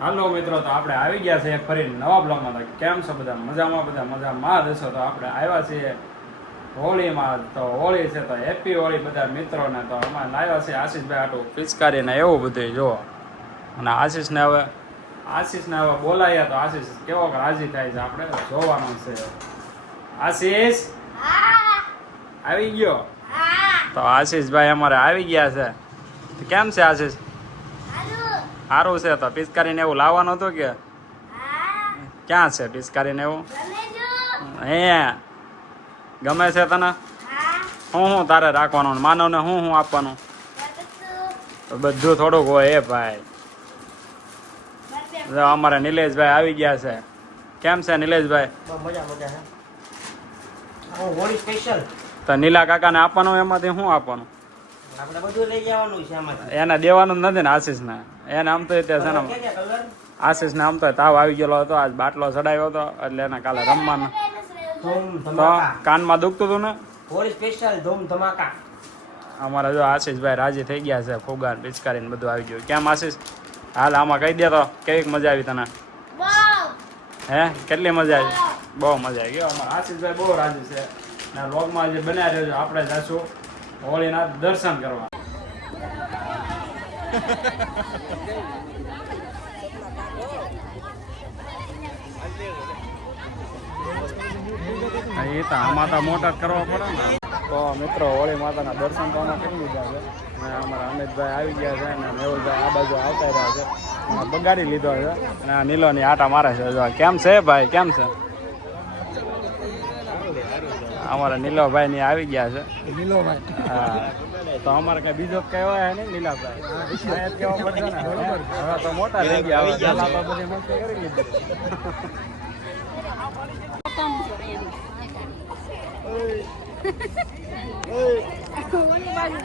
હાલો મિત્રો તો આપણે આવી ગયા છે ફરી નવા બ્લોગમાં. તો કેમ છો બધા? મજામાં બધા મજામાં હશો તો આપણે આવ્યા છીએ હોળીમાં. તો હોળી છે તો હેપી હોળી બધા મિત્રોને. તો અમારે લાવ્યા છે આશીષભાઈ આટલું પિચકારીને એવું બધું જો અને આશીષને હવે આશીષને હવે બોલાયા તો આશીષ કેવો રાજી થાય છે આપણે જોવાનું છે. આશીષ! આવી ગયો? તો આશીષભાઈ અમારે આવી ગયા છે. કેમ છે આશીષ? સારું છે તો પિચકારીને એવું લાવવાનું હતું કે? ક્યાં છે પિચકારીને એવું? હે. ગમે છે તને? હું હું તારે રાખવાનું માનવને હું હું આપવાનું? બધું થોડુંક હોય એ ભાઈ. અમારા નિલેશભાઈ આવી ગયા છે. કેમ છે નિલેશભાઈ? તો નીલા કાકાને આપવાનું એમાંથી શું આપવાનું? આપણે બધું લઈ જવાનું છે આમાંથી. એને દેવાનું જ નથી ને આશીષને. એને આમ તો ત્યાં છે ને કલર કે આમ તો તાવ આવી ગયેલો હતો આજ બાટલો ચડાવ્યો હતો એટલે એને કાલે રમવાના. તો કાનમાં દુખતું હતું ને? હોળી સ્પેશિયલ ધૂમ ધમાકા. અમારે જો આશીષભાઈ રાજી થઈ ગયા છે ફુગા પિચકારીને પિચકારી ને બધું આવી ગયું. કેમ આશીષ? હાલ આમાં કહી દે તો કેવી મજા આવી તને? હે કેટલી મજા આવી? બહુ મજા આવી ગયો અમારા આશીષભાઈ બહુ રાજી છે. ને લોગમાં જે બનાવી રહ્યો છે આપણે જશું. હોળીના દર્શન કરવા. એ તો આમાં માતા મોટા કરવા પડે ને. તો મિત્રો હોળી માતાના દર્શન તો અમે કરી લીધા છે. અને અમારા અમિતભાઈ આવી ગયા છે અને મેહુલભાઈ આ બાજુ આવતા રહ્યા છે. બગાડી લીધો છે. અને આ નીલોની આટા મારે છે. જો કેમ છે ભાઈ? કેમ છે? અમારા નીલોભાઈ ની આવી ગયા છે હા તો અમારે કઈ બીજો કહેવાય ને તો મોટા થઈ ગયા હવે પહેલા તો બધી મસ્તી કરી લીધી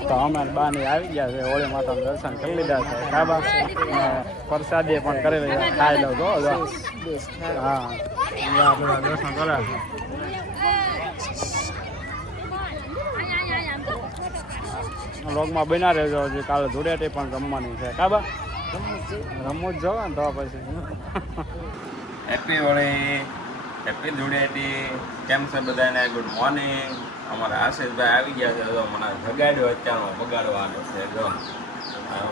તો અમે બાની આવી ગયા છે હોળી માતાનું દર્શન કરી લીધા છે કાબા પ્રસાદી પણ કરી લીધા ખાઈ લઉં તો જો. હા દર્શન કર્યા છે લોગમાં બના રહેજો, હજી કાલે ધૂળેટી પણ રમવાની છે. કાબા રમવું જ જવા ને તો પછી. Happy Holi happy Dhuleti. કેમ છે બધાને? ગુડ મોર્નિંગ અમારા આશીષભાઈ આવી ગયા છે. તો મને જગાડ્યો અત્યારમાં બગાડવાનો છે, જો.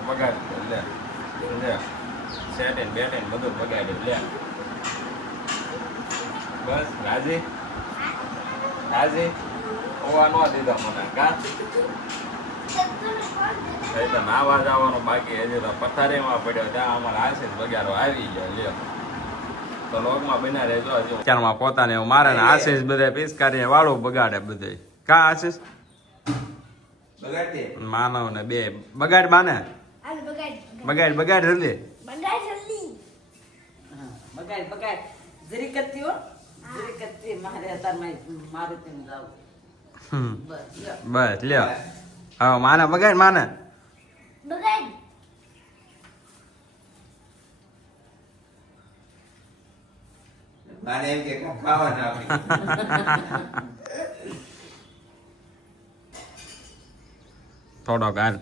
બગાડ લે. લે. સેટીન, બેટીન બધું બગાડ્યું, લે. બસ, રાજી? રાજી? હોવા ન દીધો મને, કા? એ તો નાવા જવાનું બાકી હજી તો પથારીમાં પડ્યો ત્યાં અમારા આશીષ બગાડો આવી ગયો લ્યો. તો લોકમાં બના રહેજો હજી. અત્યારમાં પોતાને મારે ને આશીષ બધા પિચકારી વાળું બગાડે બધે. કા આશીષ? માનવ ને બે. બગાડ બાને? બગાડ. બગાડ જલ્દી. બગાડ બગાડ બગાડ. જરી કરતી જરીક જ થી મારે અત્યારે મારે તેમ જાવ બસ લ્યો. બસ લ્યો હા માને બગાડ માને માને એમ કે ખાવાના આપણી થોડોક હાલ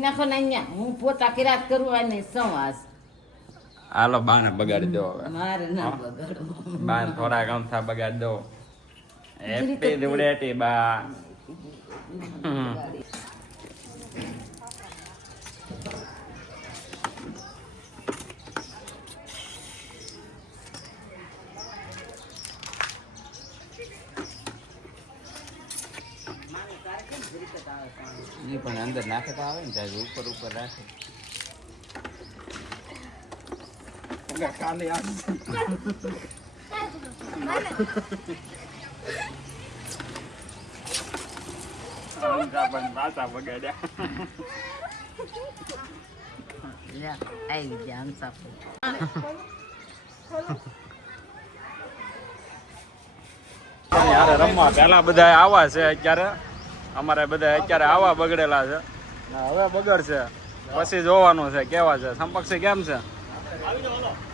નાખો ને અહીંયા હું પોતા કિરાત કરું અને સંવાસ હાલો બાને બગાડી દો હવે. મારે ના બગાડો બાન થોડા ગમથા બગાડી દો. હેપી ધૂળેટી બા. ઈ પણ અંદર નાખતા આવે ને ત્યારે ઉપર ઉપર રાખે. આવી ગયા હંસાફળ. યારે રમવા પેલા બધા આવા છે અત્યારે. અમારે બધા અત્યારે આવા બગડેલા છે. હવે બગડશે પછી જોવાનું છે કેવા છે? સંપક્ષી કેમ છે?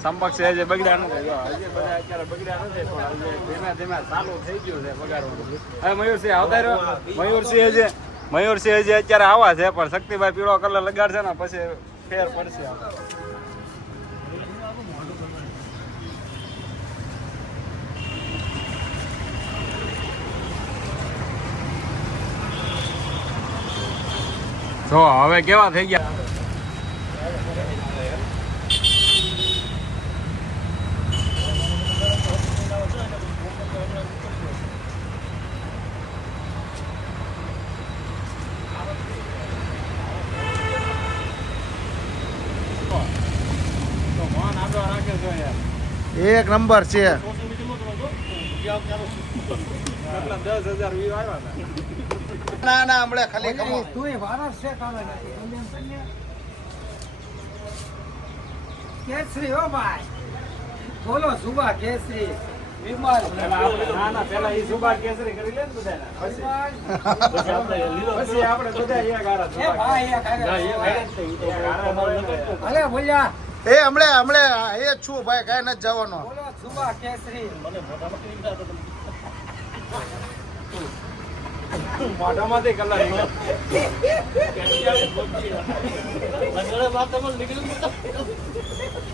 સંપક્ષી હજી બગડ્યા નથી. જો હજી બધા અત્યારે બગડ્યા નથી પણ હજી ધીમે ધીમે ચાલુ થઈ ગયું છે બગાડવાનું. હવે મયુરસિંહ આવતા રહ્યો. મયુરસિંહ હજી મયુરસિંહ હજી અત્યારે આવા છે પણ શક્તિભાઈ પીળો કલર લગાડશે ને પછી ફેર પડશે. જો હવે કેવા થઈ ગયા? તો મોહન આડો રાખે છે. યાર એક નંબર છે કેટલા દસ હજાર વ્યૂ આવ્યા હતા. ના ના હમણે ખાલી કેસરી હો ભાઈ. બોલો સુભા કેસરી. વિમલ પેલા આપણે- ના ના પેલા ઈ સુભા કેસરી કરી લે ને બધાને. પછી. પછી આપણે પછી આપણે બધા એક હારા એ ભાઈ બોલ્યા. એ હમણાં હમણાં એ જ છું ભાઈ કાંઈ નથી જવાનો. બોલો સુભા કેસરી.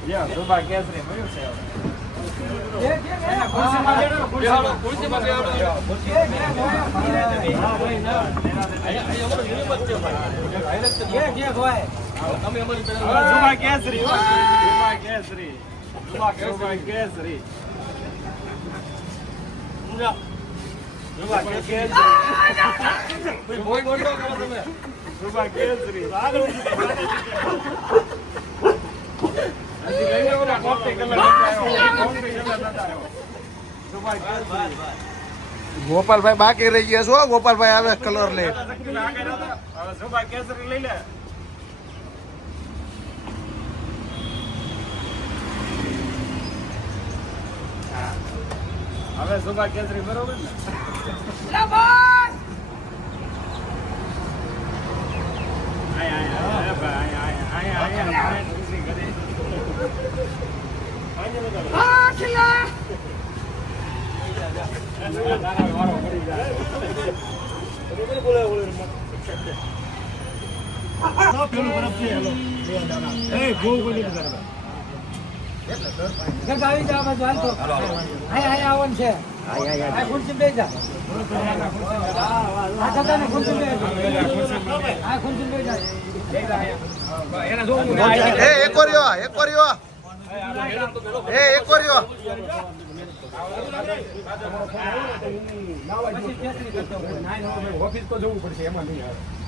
લ્યો, સુભા કેસરી કેસરી. કેસરી. ગોપાલભાઈ બાકી રહી ગયા છો ગોપાલભાઈ આવે કલર લે કેસરી લઈ લે. હવે સુભા કેસરી બરોબર ને? આયા, આવી આયા, ભાઈ, આયા, આવન આયા, આયા, ખુશી કરી. તારા વારો પડી જાય.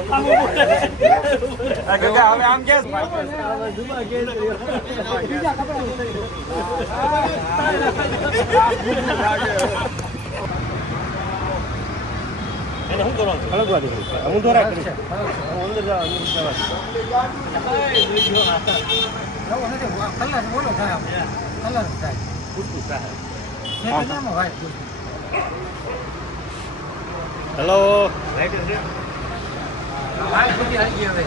આ દાદાને ખુરશી બેસી જા. આ ખુરશી બેસી જા. એ એકો રહ્યો એકો રહ્યો એ એકો રહ્યો પછી કેસરી કરતો હોય. હેરીભાઈ ન થવાના આ કાકા, હવે આમ કે બીજા કપડાં નવો નથી. વા- કલર બોલો કલર નામ હોય? ભાઈ આવી ગઈ હવે.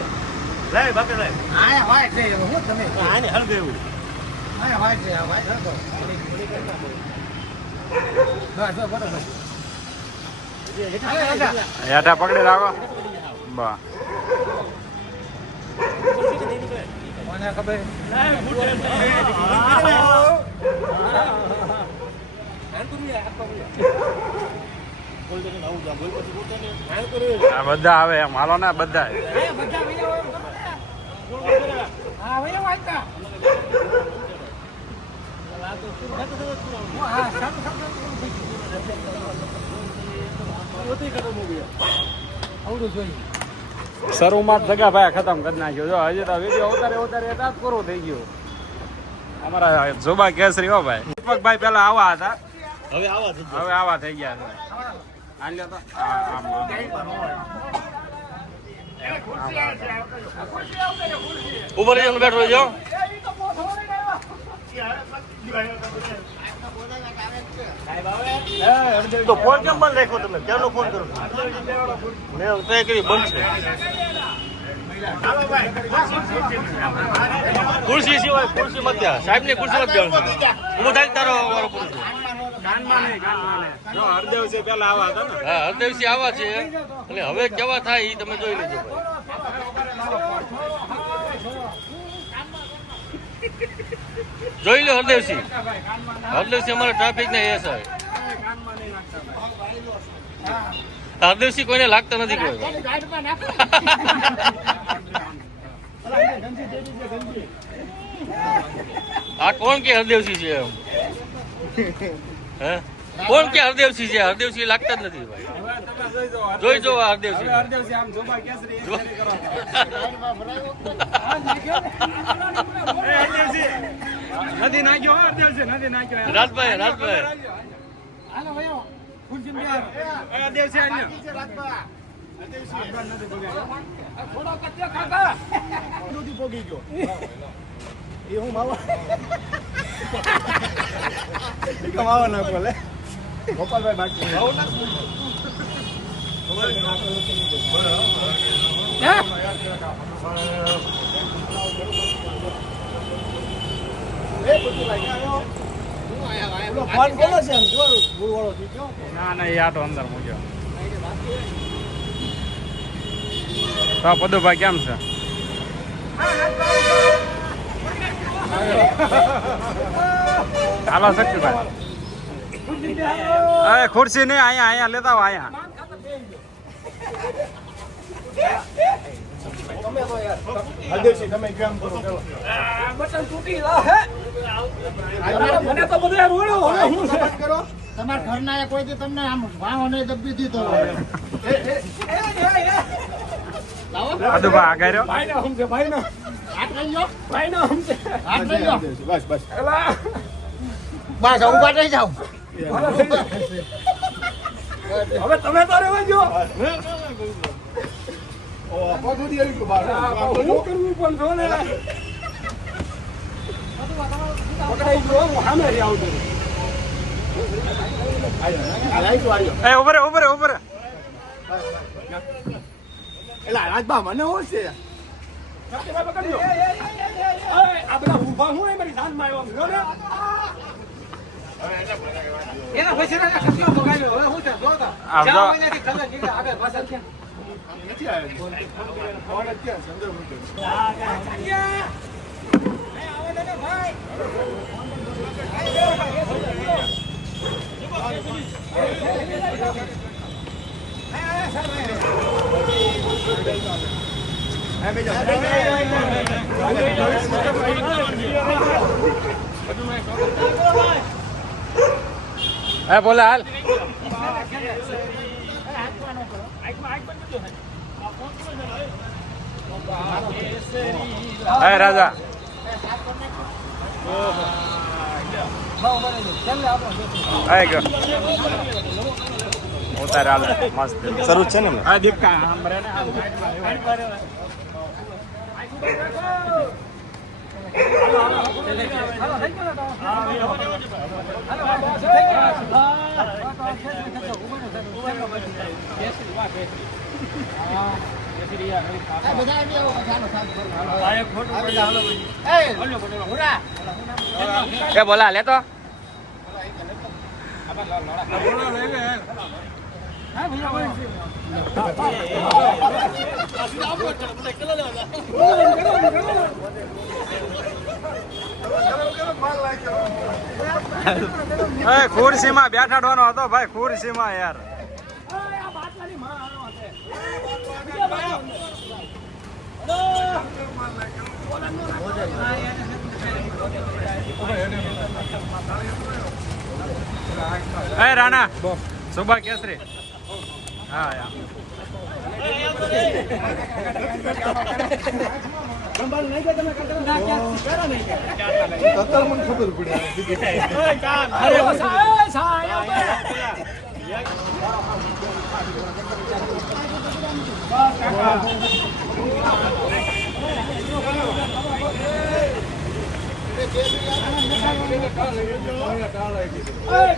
આયા white છે હવે. હું તમે આયા white છે, આ white રાખો. બસ, બસ, હાલે. હેઠા પકડી રાખો. બા કોને ખબર? આ બધા આવે એમ. હાલો ને બધા. શરૂમાં જગા ભાઈ ખતમ કરી નાખ્યો. જો હજી તો વીડિયો ઉતારે ઉતારે એ પૂરો થઈ ગયું. અમારા જોબા કેસરી હો ભાઈ. દીપકભાઈ પેલા આવા હતા. હવે આવા થઈ હવે આવા થઈ ગયા છે. ઉપર જઈને બેઠો જો. તો ફોન કેમ બંધ રાખ્યો તમે? ક્યારનો ફોન કરો મેં કરી બંધ છે. ખુરશી સિવાય ખુરશી મત સાહેબની ખુરશી મત હું થાય તારો કાનમાં નહીં કાનમાં નહીં જો હરદેવ છે પેલા આવા હા હરદેવસિંહ આવા છે. અને હવે કેવા થાય એ તમે જોઈ લેજો. જોઈ લો હરદેવસિંહ હરદેવસિંહ અમારા ટ્રાફિક ને એ સાહેબ હરદેવસિંહ કોઈને લાગતા નથી કોઈ. આ કોણ કે હરદેવસિંહ છે એમ? હે? કોણ કે હરદેવસિંહ છે? હરદેવસિંહ લાગતા જ નથી ભાઈ. જોઈ જો. હરદેવસિંહ. રાજભાઈ રાજભાઈ. હરદેવસિંહ આલ્યો. એ હું માવા કમાવા નાખો લે. ગોપાલભાઈ બાકી. ના ના એ આ તો અંદર મૂક્યો. તો પદુભાઈ કેમ છે? ચાલો શક્તિભાઈ. અરે ખુરશી નહીં અહીંયા અહીંયા લેતા આવો અહીંયા. તમારા ઘરના કોઈ તમને આમ વાહો નહીં દબી દીધો પદુભાઈ આગળ રહ્યો ભાઈ ના સમજે ભાઈ ના હાથ લઈ લો ભાઈ ના સમજે. હાથ લઈ લો બસ બસ. બસ જાવ હવે તમે તો રહેવા જો ઉભરે ઉભરે ઉભરે એલા રાજબા મને હું છે આ બધા ઊભા હું મારી મારી જાનમાં આવ્યો ને એના પૈસા ના કસલો બગાડ્યો હવે હું છે જોતા. આમ જો. નથી આગળ પાછળ નથી આવ્યો ફોન મૂક્યો બોલે હાલ. એ રાજા. ઉતાર હાલ મસ્ત. શરૂ છે ને હા દીપકા આમ રે ને આમ સાઈડમાં રહેવાય. બધા એ ખુરશીમાં બેઠાડવાનો હતો ભાઈ ખુરશીમાં યાર. એ રાણા સુબા કેસરી. હા યાર તત્તર મને ખબર પડી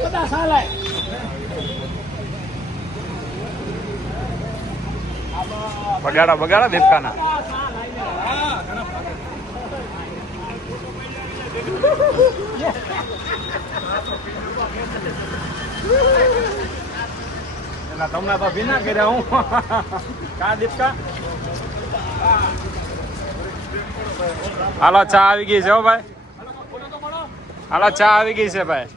બધા સાલાય. બગાડા બગાડા દીપકાના એટલે તમને તો ભીના કર્યા હું. કા દીપકા? હાલો, ચા આવી ગઈ છે હો ભાઈ. હાલો, ચા આવી ગઈ છે ભાઈ.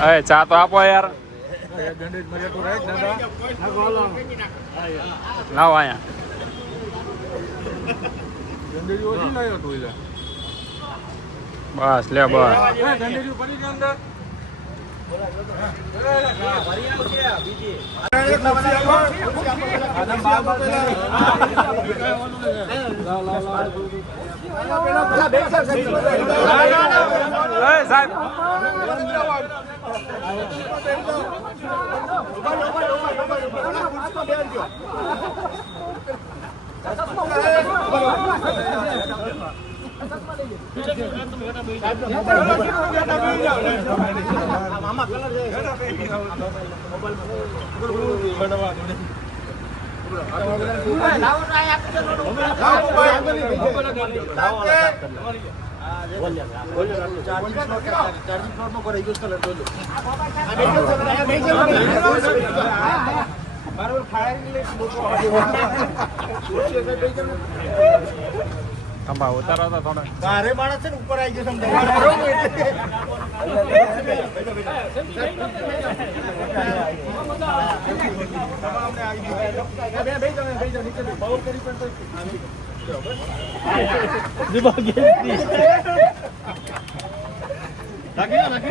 અરે, ચા તો આપો યાર. લાવો અહીંયા. બસ લે બસ. એ સાહેબ ખંભા ઉતારો થોડા ભારે માણસ છે ને ઉપર આવી ગયો. સમજાય Di bagian ini. Lagi ya, lagi.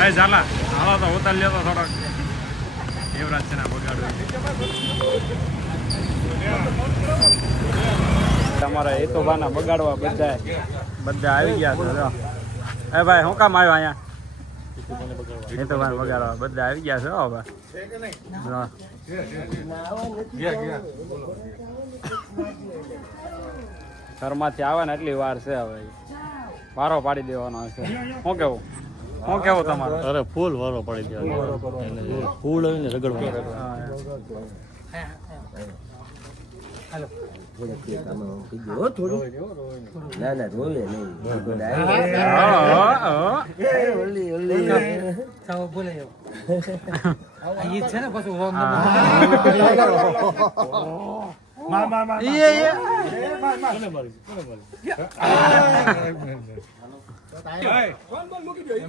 એ ઝાલા હાલો તો ઉતાર લ્યો તો થોડોક યુવરાજ છે ને બગાડ્યું તમારા હેતુભાના બગાડવા બધા બધા આવી ગયા છે જો. એ ભાઈ શું કામ આવ્યો અહીંયા? હેતુભાને બગાડવા બધા આવી ગયા છે હો ભાઈ. જો. ઘરમાંથી આવે ને એટલી વાર છે હવે વારો પાડી દેવાનો છે શું કેવું? શું કેવું તમારું? અરે ફૂલ વારો પાડી દેવાનો. ફૂલ આવીને રગડવા હા. ના ના રોવે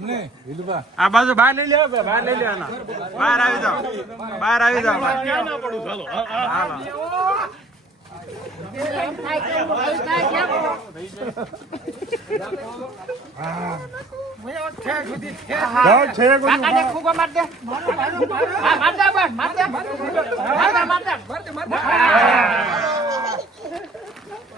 નહીં ઓલી ઓલી આ બાજુ બહાર લઈ લ્યો બહાર લઈ લ્યો એના. બહાર આવી જાઓ બહાર આવી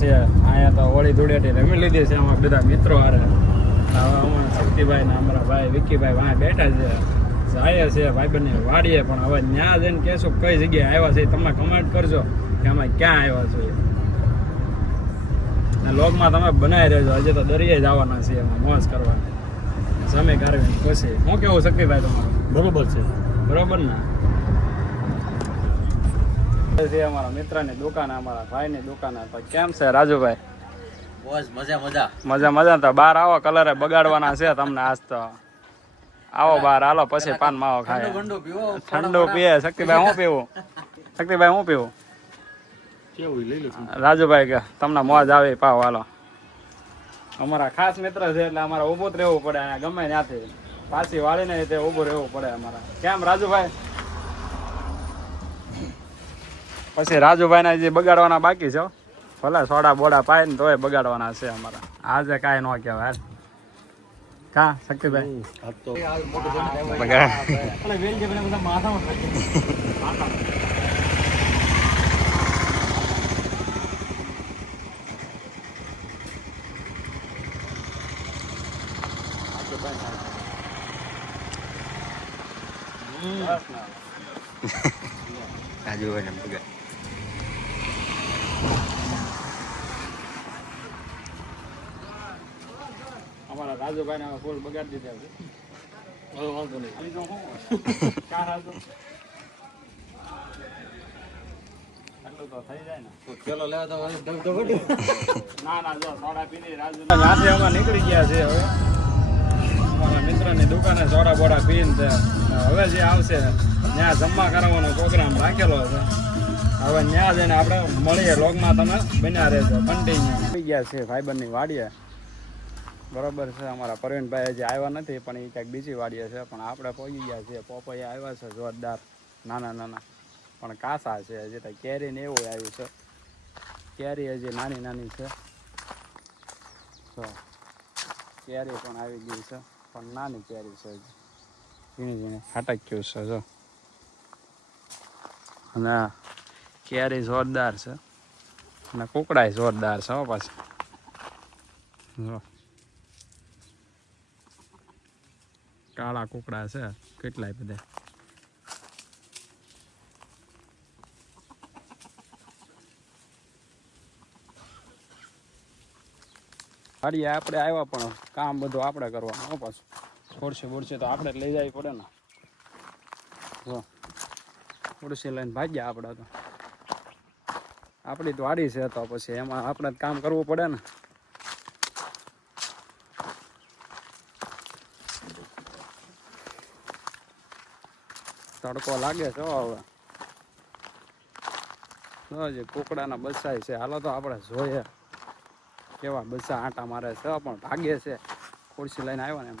છે અહીંયા તો હોળી ધૂળેટી રમી લીધી છે અમારા બધા મિત્રો હારે. શક્તિભાઈ ને અમારા ભાઈ વિક્કીભાઈ વાંહે બેઠા છે. જાય છે ભાઈબંધની વાડીએ પણ હવે ત્યાં જઈને કહેશું કઈ જગ્યાએ આવ્યા છે તમે કમેન્ટ કરજો કે અમે ક્યાં આવ્યા છીએ લોકમાં તમે બનાવી રહેજો. હજી તો દરિયે જવાના છીએ એમાં મોજ કરવાની. સમય કારવી પછી હું કેવું શક્તિભાઈ તમારું? બરોબર છે. બરોબર ને? છે અમારા મિત્રની દુકાન અમારા ભાઈની દુકાન. કેમ છે રાજુભાઈ? બસ મજા મજા. મજા મજા તો બાર આવો કલરે બગાડવાના છે તમને આજ તો. આવો બાર હાલો પછી પાન માવો ખાય. ઠંડુ પીએ. શક્તિભાઈ હું પીવું? શક્તિભાઈ હું રાજુભાઈ કે તમને મોજ આવે પાવ હાલો. અમારા ખાસ મિત્ર છે એટલે અમારે ઊભું જ રહેવું પડે ગમે ત્યાંથી. પાછી વાળીને તે ઊભું રહેવું પડે અમારે. કેમ રાજુભાઈ? પછી રાજુભાઈને જે બગાડવાના બાકી છે હો. ભલે સોડા બોડા પાય ને તોય બગાડવાના છે અમારા. આજે કાંઈ ન કહેવાય કા શક્તિભાઈ? બગાડ. રાજુભાઈ રાજુભાઈને હવે ફૂલ બગાડી દીધા છે હવે વાંધો નહીં બીજું શું કા રાજુ આટલું તો થઈ જાય ને પેલો લેવા તો ધબ ભાઈ ના. ના જો સોડા પીને રાજુ ત્યાંથી અમે નીકળી ગયા છે હવે. અમારા મિત્રની દુકાને સોડા બોડા પીને તે હવે જે આવશે ત્યાં જમવા કરાવવાનો પ્રોગ્રામ રાખેલો છે. હવે ત્યાં જઈને આપણે મળીએ. લોગમાં તમે બન્યા રહેજો. કન્ટિન્યુ ગયા છે ભાઈબંધની વાડીએ. બરોબર છે, અમારા પ્રવીણભાઈ હજી આવ્યા નથી, પણ એ ક્યાંક બીજી વાડીએ છે, પણ આપણે પહોંચી ગયા છીએ. પોપૈયા આવ્યા છે જોરદાર, નાના નાના. પણ કાસા છે, હજી તો કેરી ને એવું આવ્યું છે. કેરી હજી નાની નાની છે. કેરી પણ આવી ગઈ છે, પણ નાની કેરી છે હજી. ઝીણી ઝીણી હાટક્યું છે, જો. અને કેરી જોરદાર છે. અને કુકડાય જોરદાર છે, હો પાછી. જો. કાળા કુકડા છે, કેટલાય બધા. હારી આપણે આવ્યા પણ કામ બધું આપણે કરવાનું, હો પાછું. છોડશે, બોડશે તો આપણે લઈ જવી પડે ને. જો. છોડશે લઈને ભાગ્યા આપણે તો. આપણી તો વાડી છે તો પછી એમાં આપણે જ કામ કરવું પડે ને. તડકો લાગે છે હવે. જો કુકડાના બસાય છે. હાલો તો આપણે જોઈએ કેવા બસા આંટા મારે છે પણ ભાગે છે. ખુરશી લઈને આવ્યા ને એમ.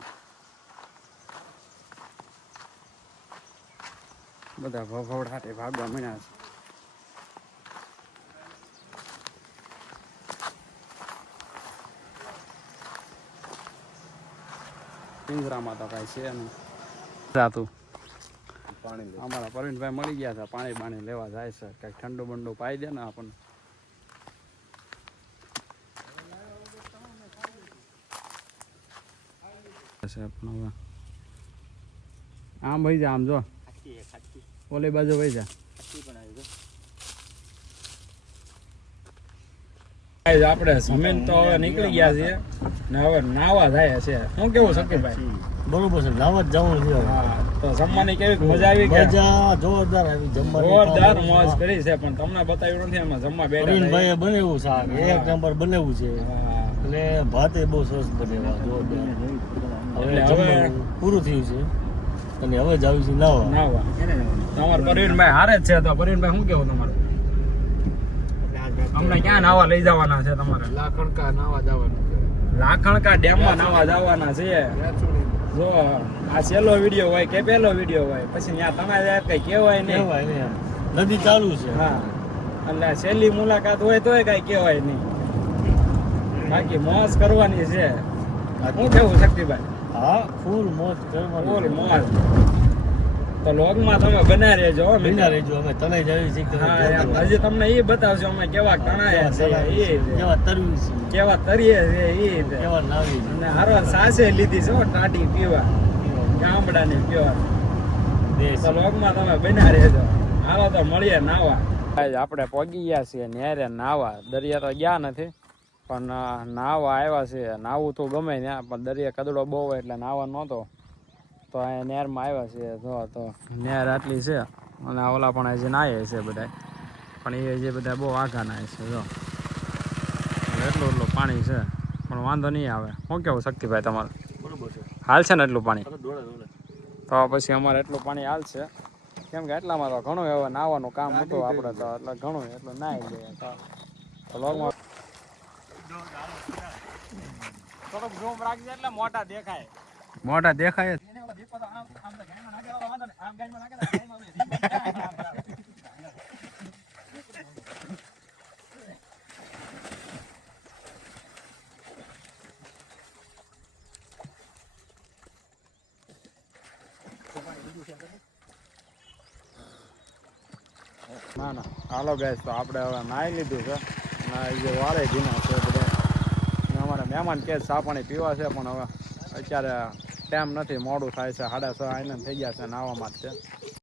બધા ભભવડાટે ભાગવા મળ્યા છે. પિંજરામાં તો કાંઈ છે નહીં. જાતું અમારા પ્રવીણભાઈ મળી ગયા હતા પાણી બાણી લેવા જાય છે. કંઈક ઠંડુ બંડુ પાઈ દે ને આપણને. પણ આમ ભાઈ જા આમ જો. ઓલી બાજુ ભાઈ જા. આપડે આપણે જમીન તો હવે નીકળી ગયા છીએ ને હવે નાવા જાય છે. શું કેવું શકીભાઈ બરોબર છે નાવા જ જવું છે તો જમવાની કેવી મજા આવી કે? મજા જોરદાર આવી જમવાની. જોરદાર મોજ કરી છે પણ તમને બતાવ્યું નથી એમાં જમવા બેઠા પ્રવીણભાઈએ બનાવ્યું શાક. એક નંબર બનાવ્યું છે. એટલે ભાતે બહુ સરસ બનેવા જોરદાર. હવે પૂરું થયું છે. અને હવે જ આવી છે નાવા. નાવા. તમારે પરવીનભાઈ હારે જ છે તો પરવીનભાઈ શું કેવું તમારું? અમને ક્યાં નાવા લઈ જવાના છે તમારે? લાખણકા નાવા જવાનું લાખણકા ડેમમાં નાવા જવાના છે. જો આ છેલ્લો વીડિયો હોય કે પહેલો વીડિયો હોય પછી ત્યાં તમારે કઈ કહેવાય નહીં. કહેવાય ને નદી ચાલુ છે. હા. એટલે છેલ્લી મુલાકાત હોય તોય કઈ કહેવાય નહીં. બાકી મોજ કરવાની છે. શું કેવું શક્તિભાઈ હા ફૂલ મોજ કરવાની ફૂલ મોજ. તો લોગમાં તમે બના રહેજો. બિના રહેજો અમે તને જ છે હા હજી તમને એ બતાવજો અમે કેવા તણાયા છે એ કેવા તરવી છે. કેવા તરીએ છે એ કેવા નાવી છે. અને હારો સાસે લીધી છે ટાટી પીવા. ગામડાની પીવા. તો લોગમાં તમે બના રહેજો. હાલો તો મળીએ નાવા. આપણે પગી ગયા છીએ ન્યારે નાવા. દરિયા તો ગયા નથી પણ નાવા આવ્યા છે. નાવું તો ગમે ત્યાં પણ દરિયા કદડો બહુ હોય એટલે નાવા નહોતો. તો અહીંયા નેરમાં આવ્યા છીએ. જો તો નેર આટલી છે. અને ઓલા પણ હજી નાય છે બધા પણ એ જે બધા બહુ આઘા નાય છે જો. એટલું એટલું પાણી છે. પણ વાંધો નહીં આવે. શું કેવું શક્તિભાઈ તમારું? બરોબર છે. હાલ છે ને એટલું પાણી? તો પછી અમારે એટલું પાણી હાલ છે. કેમ કે એટલામાં તો ઘણું હવે નાવાનું કામ હતું આપણે તો એટલે ઘણું એટલું નાહી આવી તો તો લોગમાં થોડોક ઝૂમ રાખજે એટલે મોટા દેખાય. મોટા દેખાય ના ના. હાલો ગેસ તો આપણે હવે નાહી લીધું છે. જે વારે જીના છે બધા. અમારે મહેમાન કે ચા પાણી પીવા છે, પણ હવે અત્યારે ટાઈમ નથી મોડું થાય છે સાડા છ આઈને થઈ ગયા છે નાવામાં જ છે.